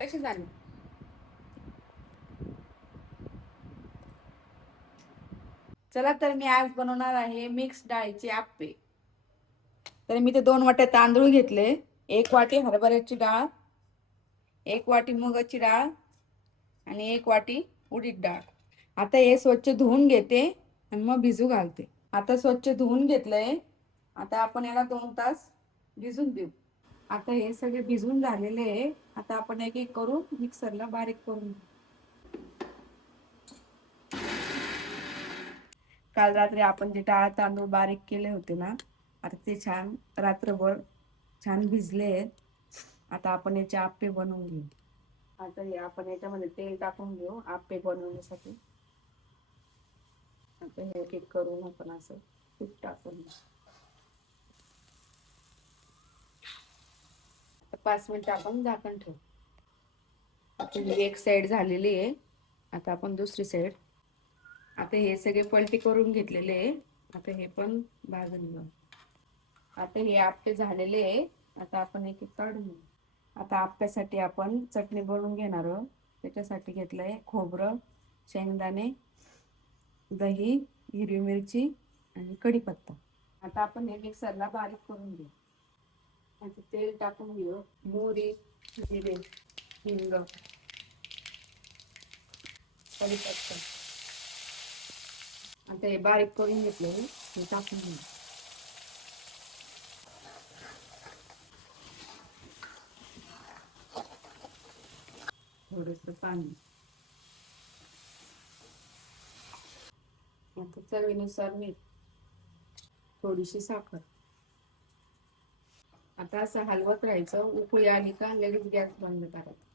कशी झाली? चला तर मी आज बनवणार आहे मिक्स डाळीचे आप्पे. तर मी ते 2 वाट्या तांदूळ घेतले, 1 वाटी हरभऱ्याची डाळ, 1 वाटी मुगाची डाळ आणि 1 वाटी उडीद डाळ. आता हे स्वच्छ धुवून घेते आणि मग भिजू घालते. आता स्वच्छ धुवून घेतलंय. आता आपण याला 2 तास भिजून देऊ. आता हे सगळे भिजून झालेले आहे. आता आपण एक एक करून मिक्सरला बारीक करून घेऊ. काल रात्री आपण जे डाळ तांदूळ बारीक केले होते ना, आता ते छान रात्रभर छान भिजले आहेत. आता आपण याचे आप्पे बनवून घेऊ. आता हे आपण याच्यामध्ये तेल टाकून घेऊ आप्पे बनवण्यासाठी. आता हे एक एक करून आपण असं तूप टाकून घेऊ. 5 मिनिटं आपण झाकण ठेवू. आपली एक साइड झालेली आहे. आता आपण दुसरी साइड. आता हे सगळे पलटी करून घेतलेले आहे. आता हे पण भाजून घेऊ. आता हे आप्पे झालेले आहे. आता आपण एक एक काढून घेऊ. आता आप्प्यासाठी आपण चटणी बनवून घेणार आहोत. त्याच्यासाठी घेतलंय खोबरं, शेंगदाणे, दही, हिरवी मिरची आणि कढीपत्ता. आता आपण हे मिक्सरला बारीक करून घेऊ. आता तेल टाकून घेऊ. मोहरी, जिरे, हिंग, कढीपत्ता. आता हे बारीक करून घेतले हे टाकून घेऊ. थोडंसं पाणी. आता चवीनुसार मीठ, थोडीशी साखर. आता असं हलवत राहायचं. उकळी आली का लगेच गॅस बंद करायचा.